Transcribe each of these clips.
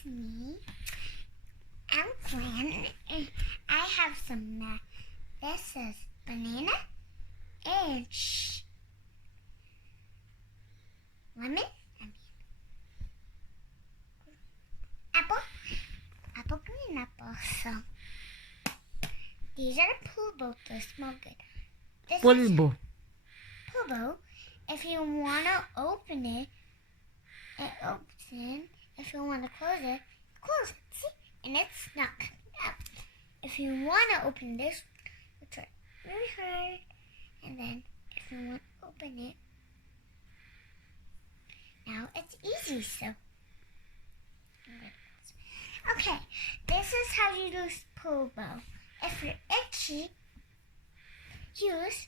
it's me. I'm Glenn. I have some, this is banana and lemon. Apple, green apple. So, these are Pulbo. They smell good. This Pulbo. Pulbo. If you want to open it, it opens. If you want to close it, close it. See? And it's not coming out. If you want to open this, you try really hard. And then if you want to open it, now it's easy. So, okay, this is how you use Pulbo. If you're itchy, use,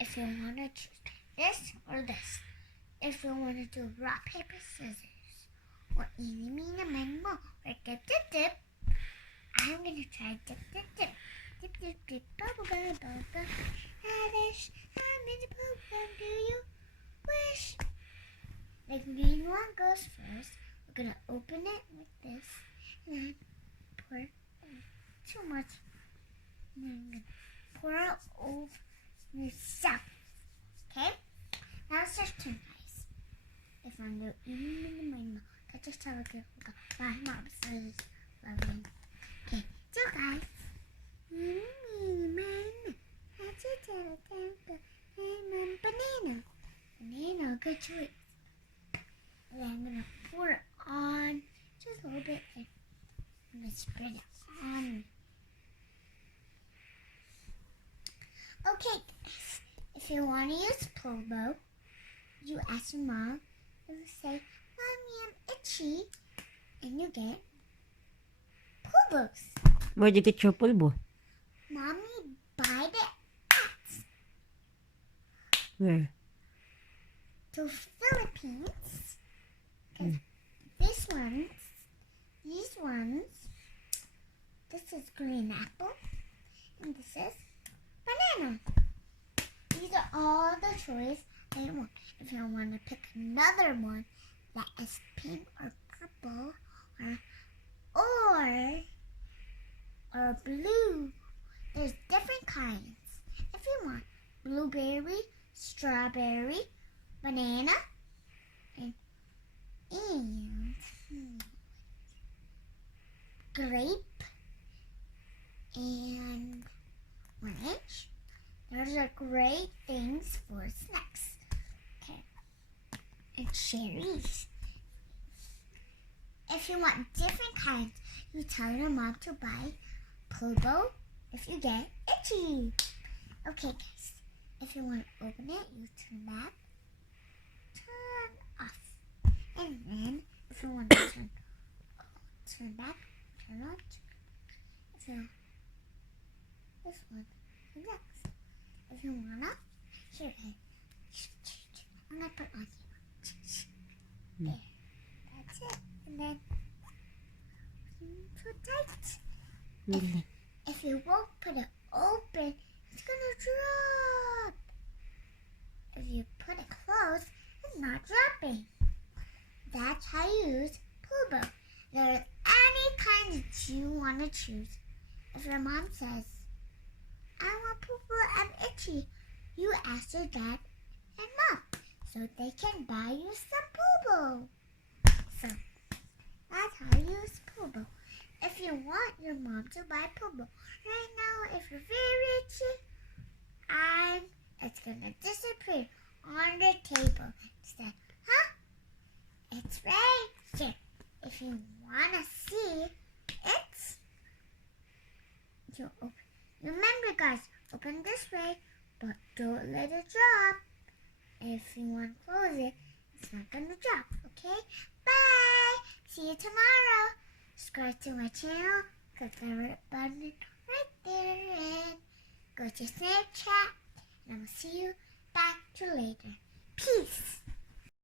if you want to choose this or this. If you want to do rock, paper, scissors, or eeny, meeny, miny, moe, or dip, dip, dip, I'm going to try dip, dip, dip. Dip, dip, dip, bubble, bubble, bubble. Haddish, I'm in the program, do you wish? The green one goes first. We're going to open it with this, and then pour too much. And then I'm going to pour it over yourself. Okay? Now it's just too nice. If I'm doing in my mouth, that's just how it goes. My mom says, loving. Okay, so guys. Banana. Banana, good choice. And then I'm going to pour it on just a little bit. And I'm going to spread it on. Okay, guys. If you want to use Pulbo, you ask your mom, you say, Mommy, I'm itchy, and you get Pulbos. Where'd you get your Pulbo? Mommy, buy the at. Where? To Philippines. Because these ones, this is green apple, and this is banana. These are all the choice that you want. If you want to pick another one that is pink or purple or blue, there's different kinds. If you want blueberry, strawberry, banana, and grape, and orange. Those are great things for snacks. Okay. And cherries. If you want different kinds, you tell your mom to buy Pulbo if you get itchy. Okay, guys. If you want to open it, you turn back, turn off. And then, if you want to turn back, turn on. If you this one, and next. If you wanna, here, I'm gonna put on here. There, that's it. And then, so tight. If you won't put it open, it's gonna drop. If you put it closed, it's not dropping. That's how you use Pulbo. There are any kind that you want to choose. If your mom says, I want Pulbo, I'm itchy, you ask your dad and mom so they can buy you some Pulbo. So, that's how you use Pulbo. If you want your mom to buy Pulbo, right now, if you're very itchy, it's going to disappear on the table. Instead, it's right here. If you want to see it, you open. Remember, guys, open this way, but don't let it drop. If you want to close it, it's not going to drop, okay? Bye! See you tomorrow. Subscribe to my channel, click the red button right there, and go to Snapchat, and I will see you back to later. Peace!